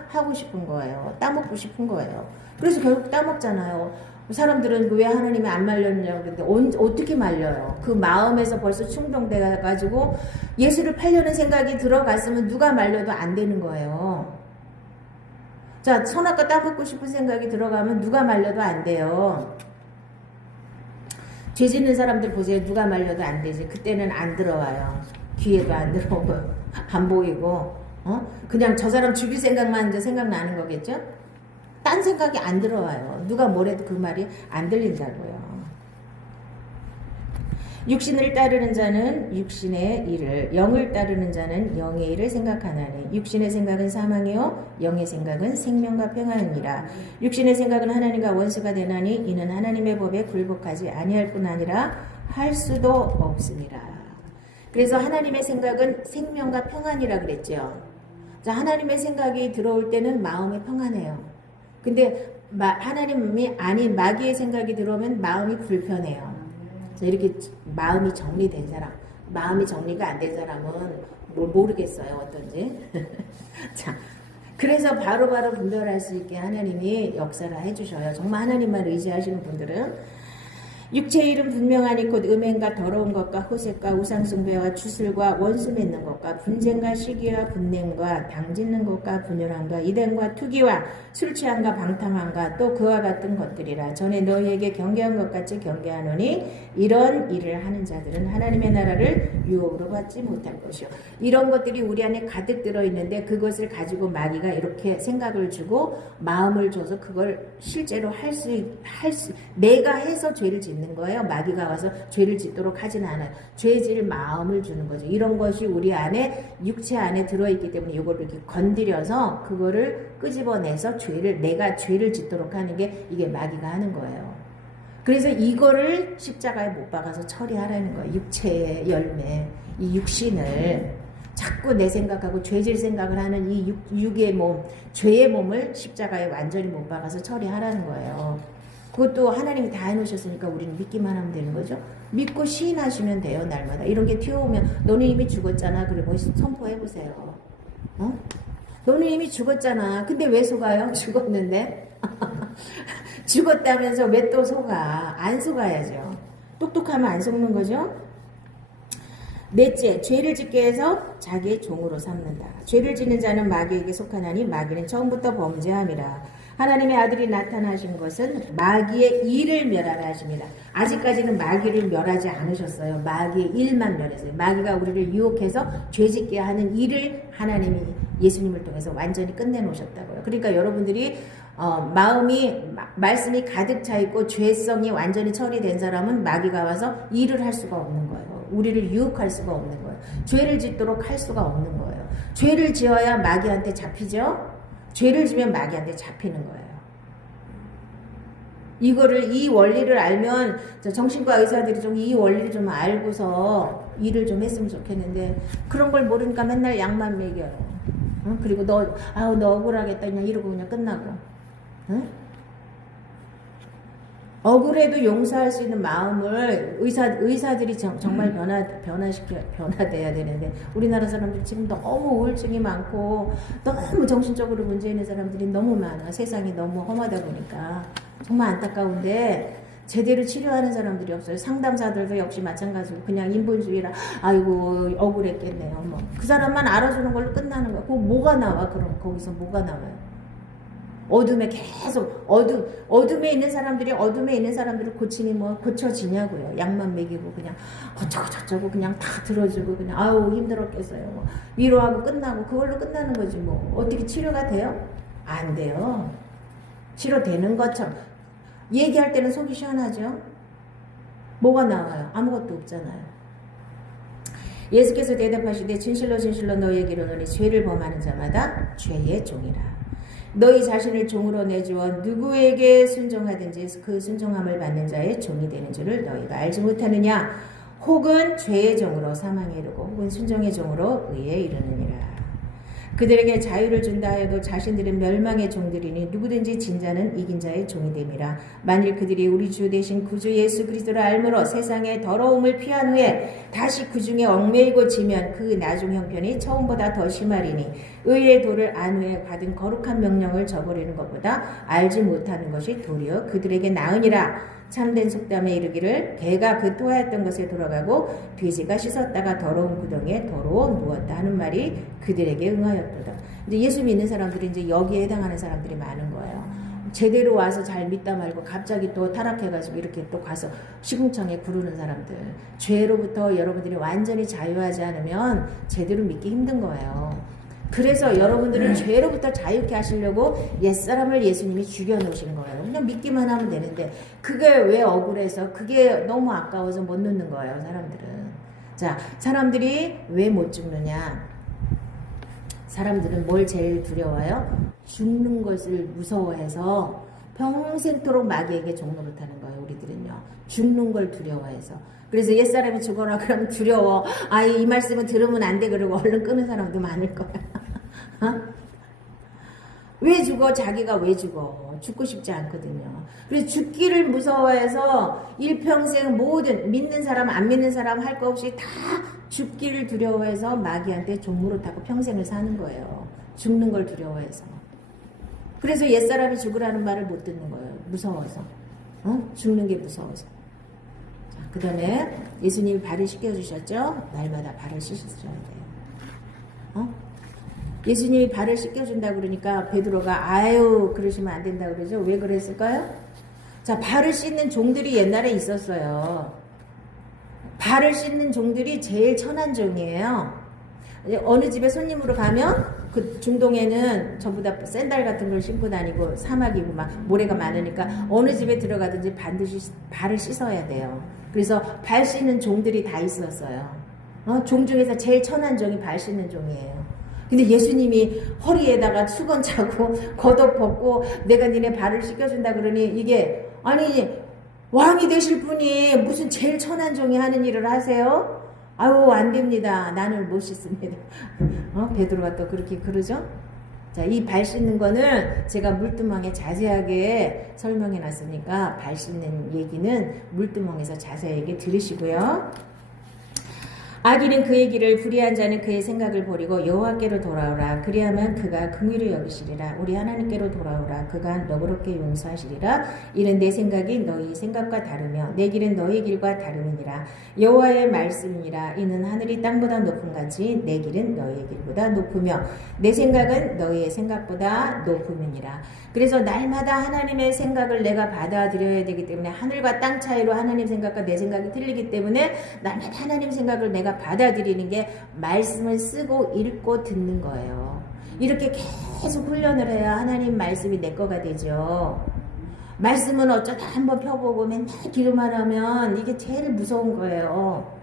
하고 싶은 거예요. 따먹고 싶은 거예요. 그래서 결국 따먹잖아요. 사람들은 왜 하나님이 안 말렸냐고 그러는데 어떻게 말려요? 그 마음에서 벌써 충동돼가지고 예수를 팔려는 생각이 들어갔으면 누가 말려도 안 되는 거예요. 자, 선악과 따먹고 싶은 생각이 들어가면 누가 말려도 안 돼요. 죄 짓는 사람들 보세요. 누가 말려도 안 되지. 그때는 안 들어와요. 귀에도 안 들어오고 안 보이고 그냥 저 사람 죽일 생각만 이제 생각나는 거겠죠? 딴 생각이 안 들어와요. 누가 뭐래도 그 말이 안 들린다고요. 육신을 따르는 자는 육신의 일을, 영을 따르는 자는 영의 일을 생각하나니 육신의 생각은 사망이요 영의 생각은 생명과 평안이니라. 육신의 생각은 하나님과 원수가 되나니 이는 하나님의 법에 굴복하지 아니할 뿐 아니라 할 수도 없습니다. 그래서 하나님의 생각은 생명과 평안이라 그랬죠. 자, 하나님의 생각이 들어올 때는 마음이 평안해요. 근데 하나님이 아닌 마귀의 생각이 들어오면 마음이 불편해요. 이렇게 마음이 정리된 사람, 마음이 정리가 안 된 사람은 모르겠어요, 어떤지. 자, 그래서 바로바로 분별할 수 있게 하나님이 역사를 해주셔요. 정말 하나님만 의지하시는 분들은. 육체의 일은 분명하니 곧 음행과 더러운 것과 호색과 우상숭배와 추슬과 원수 맺는 것과 분쟁과 시기와 분냄과 당짓는 것과 분열함과 이단과 투기와 술취함과 방탕함과 또 그와 같은 것들이라. 전에 너희에게 경계한 것 같이 경계하노니 이런 일을 하는 자들은 하나님의 나라를 유혹으로 받지 못할 것이요. 이런 것들이 우리 안에 가득 들어있는데 그것을 가지고 마귀가 이렇게 생각을 주고 마음을 줘서 그걸 실제로 내가 해서 죄를 짓는 거예요. 마귀가 와서 죄를 짓도록 하지는 않아요. 죄질 마음을 주는 거죠. 이런 것이 우리 안에 육체 안에 들어있기 때문에 이걸 이렇게 건드려서 그거를 끄집어내서 내가 죄를 짓도록 하는 게 이게 마귀가 하는 거예요. 그래서 이거를 십자가에 못 박아서 처리하라는 거예요. 육체의 열매, 이 육신을 자꾸 내 생각하고 죄질 생각을 하는 이 육의 몸, 죄의 몸을 십자가에 완전히 못 박아서 처리하라는 거예요. 그것도 하나님이 다 해놓으셨으니까 우리는 믿기만 하면 되는 거죠. 믿고 시인하시면 돼요. 날마다. 이런 게 튀어오면 너는 이미 죽었잖아. 그리고 선포해보세요. 너는 이미 죽었잖아. 근데 왜 속아요? 죽었는데. 죽었다면서 왜 또 속아? 안 속아야죠. 똑똑하면 안 속는 거죠. 넷째, 죄를 짓게 해서 자기의 종으로 삼는다. 죄를 짓는 자는 마귀에게 속하나니 마귀는 처음부터 범죄함이라. 하나님의 아들이 나타나신 것은 마귀의 일을 멸하라 하십니다. 아직까지는 마귀를 멸하지 않으셨어요. 마귀의 일만 멸했어요. 마귀가 우리를 유혹해서 죄짓게 하는 일을 하나님이 예수님을 통해서 완전히 끝내놓으셨다고요. 그러니까 여러분들이 말씀이 가득 차 있고 죄성이 완전히 처리된 사람은 마귀가 와서 일을 할 수가 없는 거예요. 우리를 유혹할 수가 없는 거예요. 죄를 짓도록 할 수가 없는 거예요. 죄를 지어야 마귀한테 잡히죠. 죄를 지면 마귀한테 잡히는 거예요. 이 원리를 알면 정신과 의사들이 좀 이 원리를 좀 알고서 일을 좀 했으면 좋겠는데 그런 걸 모르니까 맨날 약만 먹여요. 그리고 너 억울하겠다 그냥 이러고 그냥 끝나고. 응? 억울해도 용서할 수 있는 마음을 의사들이 정말 변화돼야 되는데 우리나라 사람들 지금 너무 우울증이 많고 너무 정신적으로 문제 있는 사람들이 너무 많아. 세상이 너무 험하다 보니까 정말 안타까운데 제대로 치료하는 사람들이 없어요. 상담사들도 역시 마찬가지고 그냥 인본주의라 아이고 억울했겠네요. 그 사람만 알아주는 걸로 끝나는 거야. 뭐가 나와? 그럼 거기서 뭐가 나와요? 어둠에 계속 어둠에 있는 사람들이 고치니 고쳐지냐고요. 약만 먹이고 그냥 어쩌고 그냥 다 들어주고 그냥 아우 힘들었겠어요. 위로하고 끝나고 그걸로 끝나는 거지 어떻게 치료가 돼요? 안 돼요. 치료되는 것처럼. 얘기할 때는 속이 시원하죠. 뭐가 나와요? 아무것도 없잖아요. 예수께서 대답하시되 진실로 진실로 너희에게 이르노니 죄를 범하는 자마다 죄의 종이라. 너희 자신을 종으로 내주어 누구에게 순종하든지 그 순종함을 받는 자의 종이 되는 줄을 너희가 알지 못하느냐. 혹은 죄의 종으로 사망에 이르고 혹은 순종의 종으로 의에 이르느니라. 그들에게 자유를 준다 하여도 자신들은 멸망의 종들이니 누구든지 진 자는 이긴 자의 종이 됨이라. 만일 그들이 우리 주 대신 구주 예수 그리스도를 알므로 세상의 더러움을 피한 후에 다시 그 중에 얽매이고 지면 그 나중 형편이 처음보다 더 심하리니 의의 도를 안 후에 받은 거룩한 명령을 저버리는 것보다 알지 못하는 것이 도리어 그들에게 나으니라. 참된 속담에 이르기를 개가 그 토하였던 것에 돌아가고 돼지가 씻었다가 더러운 구덩이에 더러워 누웠다 하는 말이 그들에게 응하였도다. 이제 예수 믿는 사람들이 이제 여기에 해당하는 사람들이 많은 거예요. 제대로 와서 잘 믿다 말고 갑자기 또 타락해가지고 이렇게 또 가서 시궁창에 구르는 사람들. 죄로부터 여러분들이 완전히 자유하지 않으면 제대로 믿기 힘든 거예요. 그래서 여러분들은 죄로부터 자유케 하시려고 옛사람을 예수님이 죽여놓으신 거예요. 그냥 믿기만 하면 되는데 그게 왜 억울해서 그게 너무 아까워서 못 넣는 거예요. 사람들은. 자, 사람들이 왜 못 죽느냐. 사람들은 뭘 제일 두려워요? 죽는 것을 무서워해서 평생토록 마귀에게 종노릇하는 거예요. 우리들은요. 죽는 걸 두려워해서. 그래서 옛사람이 죽어라 그러면 두려워. 이 말씀은 들으면 안 돼. 그러고 얼른 끄는 사람도 많을 거야. 어? 왜 죽어? 자기가 왜 죽어? 죽고 싶지 않거든요. 그래서 죽기를 무서워해서 일평생 모든 믿는 사람 안 믿는 사람 할 거 없이 다 죽기를 두려워해서 마귀한테 종노릇하고 평생을 사는 거예요. 죽는 걸 두려워해서. 그래서 옛사람이 죽으라는 말을 못 듣는 거예요. 무서워서. 죽는 게 무서워서. 그 다음에 예수님이 발을 씻겨주셨죠? 날마다 발을 씻으셔야 돼요. 예수님이 발을 씻겨준다고 그러니까 베드로가 아유 그러시면 안 된다고 그러죠. 왜 그랬을까요? 자, 발을 씻는 종들이 옛날에 있었어요. 발을 씻는 종들이 제일 천한 종이에요. 어느 집에 손님으로 가면 그 중동에는 전부 다 샌들 같은 걸 신고 다니고 사막이고 막 모래가 많으니까 어느 집에 들어가든지 반드시 발을 씻어야 돼요. 그래서 발 씻는 종들이 다 있었어요. 종 중에서 제일 천한 종이 발 씻는 종이에요. 근데 예수님이 허리에다가 수건 차고 겉옷 벗고 내가 니네 발을 씻겨준다 그러니 이게 아니 왕이 되실 분이 무슨 제일 천한 종이 하는 일을 하세요? 아유 안 됩니다. 나는 못 씻습니다. 베드로가 또 그렇게 그러죠? 자, 이 발 씻는 거는 제가 물두멍에 자세하게 설명해 놨으니까 발 씻는 얘기는 물두멍에서 자세하게 들으시고요. 악인은 그의 길을 불의한 자는 그의 생각을 버리고 여호와께로 돌아오라. 그리하면 그가 긍휼히 여기시리라. 우리 하나님께로 돌아오라. 그가 너그럽게 용서하시리라. 이는 내 생각이 너희 생각과 다르며 내 길은 너희 길과 다름이니라. 여호와의 말씀이니라. 이는 하늘이 땅보다 높은 같이 내 길은 너희의 길보다 높으며 내 생각은 너희의 생각보다 높음이니라. 그래서 날마다 하나님의 생각을 내가 받아들여야 되기 때문에 하늘과 땅 차이로 하나님 생각과 내 생각이 틀리기 때문에 날마다 하나님 생각을 내가 받아들이는 게 말씀을 쓰고 읽고 듣는 거예요. 이렇게 계속 훈련을 해야 하나님 말씀이 내 거가 되죠. 말씀은 어쩌다 한번 펴보고 맨날 기도만 하면 이게 제일 무서운 거예요.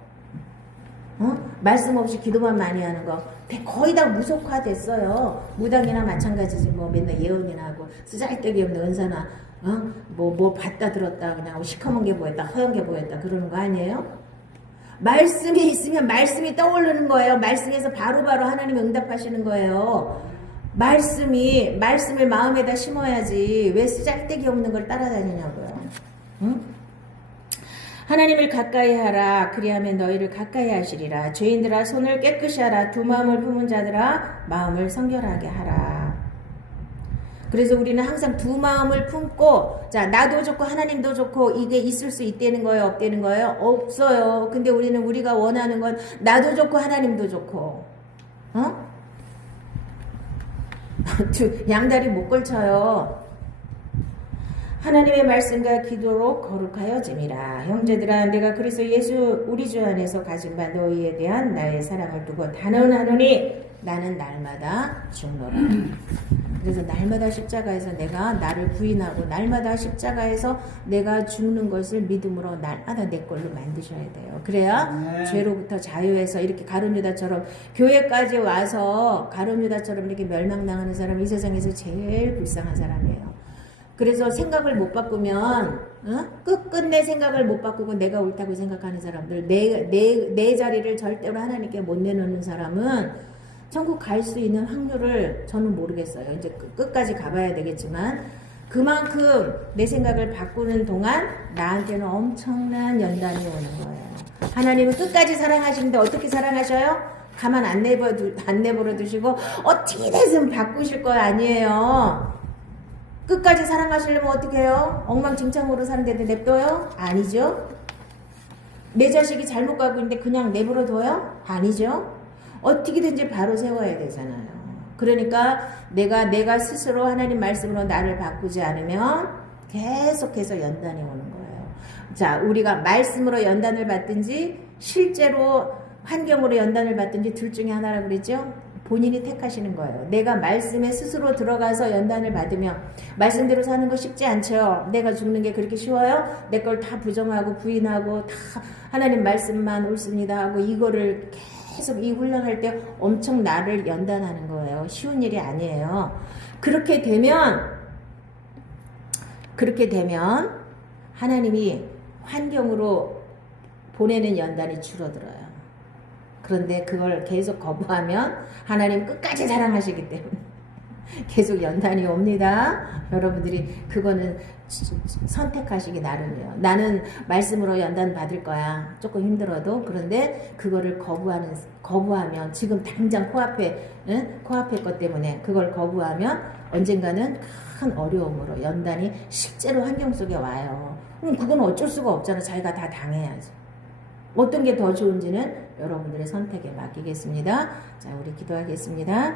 말씀 없이 기도만 많이 하는 거 거의 다 무속화됐어요. 무당이나 마찬가지지. 뭐 맨날 예언이나 하고 쓰잘데기 없는 은사나 뭐 봤다 들었다 그냥 시커먼 게 보였다 허연 게 보였다 그러는 거 아니에요? 말씀이 있으면 말씀이 떠오르는 거예요. 말씀에서 바로바로 하나님이 응답하시는 거예요. 말씀을 마음에다 심어야지 왜 쓰잘데기 없는 걸 따라다니냐고요. 응? 하나님을 가까이 하라. 그리하면 너희를 가까이 하시리라. 죄인들아 손을 깨끗이 하라. 두 마음을 품은 자들아 마음을 성결하게 하라. 그래서 우리는 항상 두 마음을 품고 자 나도 좋고 하나님도 좋고 이게 있을 수 있다는 거예요? 없다는 거예요? 없어요. 근데 우리가 원하는 건 나도 좋고 하나님도 좋고 양다리 못 걸쳐요. 하나님의 말씀과 기도로 거룩하여짐이라. 형제들아 내가 그리스도 예수 우리 주 안에서 가진 바 너희에 대한 나의 사랑을 두고 단언하노니 나는 날마다 죽노라. 그래서 날마다 십자가에서 내가 나를 부인하고 날마다 십자가에서 내가 죽는 것을 믿음으로 날마다 내 걸로 만드셔야 돼요. 그래야 죄로부터 자유해서 이렇게 가룟 유다처럼 교회까지 와서 가룟 유다처럼 이렇게 멸망당하는 사람은 이 세상에서 제일 불쌍한 사람이에요. 그래서 생각을 못 바꾸면 끝끝내 생각을 못 바꾸고 내가 옳다고 생각하는 사람들 내 자리를 절대로 하나님께 못 내놓는 사람은 천국 갈 수 있는 확률을 저는 모르겠어요. 이제 끝까지 가봐야 되겠지만 그만큼 내 생각을 바꾸는 동안 나한테는 엄청난 연단이 오는 거예요. 하나님은 끝까지 사랑하시는데 어떻게 사랑하셔요? 가만 안 내버려 두시고 어떻게 해서 바꾸실 거 아니에요. 끝까지 사랑하시려면 어떻게 해요? 엉망진창으로 사는데도 냅둬요? 아니죠. 내 자식이 잘못 가고 있는데 그냥 내버려 둬요? 아니죠. 어떻게든지 바로 세워야 되잖아요. 그러니까 내가 스스로 하나님 말씀으로 나를 바꾸지 않으면 계속해서 연단이 오는 거예요. 자, 우리가 말씀으로 연단을 받든지 실제로 환경으로 연단을 받든지 둘 중에 하나라고 그랬죠? 본인이 택하시는 거예요. 내가 말씀에 스스로 들어가서 연단을 받으면 말씀대로 사는 거 쉽지 않죠. 내가 죽는 게 그렇게 쉬워요? 내 걸 다 부정하고 부인하고 다 하나님 말씀만 옳습니다 하고 이거를 계속 이 훈련할 때 엄청 나를 연단하는 거예요. 쉬운 일이 아니에요. 그렇게 되면 하나님이 환경으로 보내는 연단이 줄어들어요. 그런데 그걸 계속 거부하면 하나님 끝까지 사랑하시기 때문에 계속 연단이 옵니다. 여러분들이 그거는 선택하시기 나름이에요. 나는 말씀으로 연단 받을 거야. 조금 힘들어도. 그런데 그거를 거부하면 지금 당장 코앞에 것 때문에 그걸 거부하면 언젠가는 큰 어려움으로 연단이 실제로 환경 속에 와요. 그럼 그건 어쩔 수가 없잖아. 자기가 다 당해야죠. 어떤 게 더 좋은지는 여러분들의 선택에 맡기겠습니다. 자, 우리 기도하겠습니다.